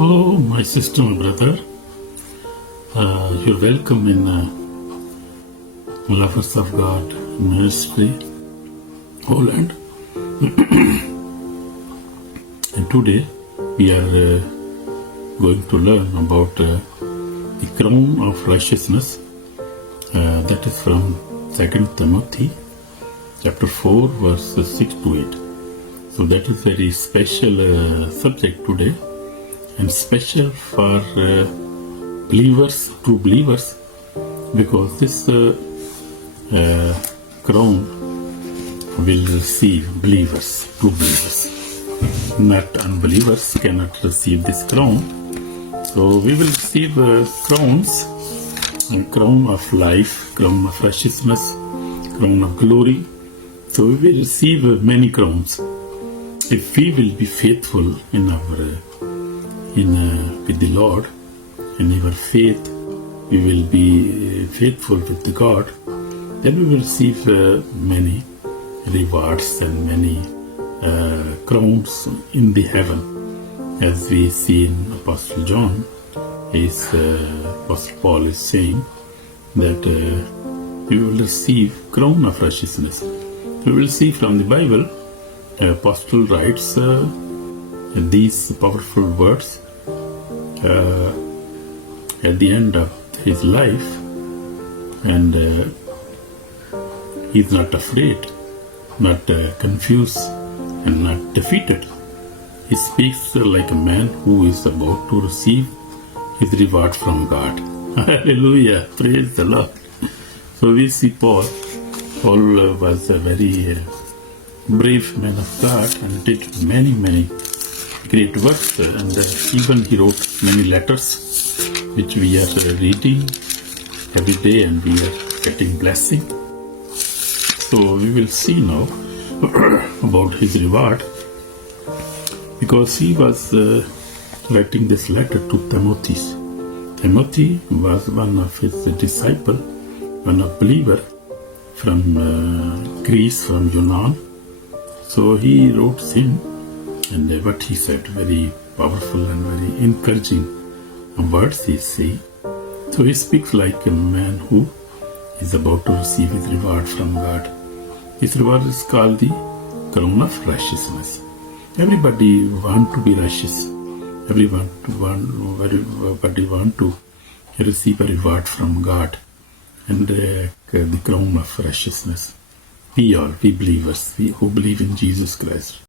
Oh, my sister and brother, you're welcome in Lovers of God Ministry, Holland. And today we are going to learn about the crown of righteousness. That is from 2 Timothy chapter 4 verses 6 to 8. So that is very special subject today, and special for believers, true believers, because this crown will receive believers, true believers. Not unbelievers cannot receive this crown. So we will receive crowns, a crown of life, crown of righteousness, crown of glory. So we will receive many crowns if we will be faithful in our with the Lord. In our faith, we will be faithful with the God. Then we will receive many rewards and many crowns in the heaven, as we see in Apostle John. Apostle Paul is saying that we will receive crown of righteousness. We will see from the Bible. Apostle writes these powerful words at the end of his life, and he is not afraid, not confused, and not defeated. He speaks like a man who is about to receive his reward from God. Hallelujah! Praise the Lord. So we see Paul. Paul was a very brave man of God and did many great works, and even he wrote many letters which we are reading every day, and we are getting blessing. So we will see now about his reward, because he was writing this letter to Timothy. Timothy was one of his disciples, one of believer from Greece, from Yunnan. So he wrote him, and what he said, very powerful and very encouraging words he say. So he speaks like a man who is about to receive his reward from God. His reward is called the crown of righteousness. Everybody want to be righteous. Everybody want to receive a reward from God, and the crown of righteousness. We believers, we who believe in Jesus Christ.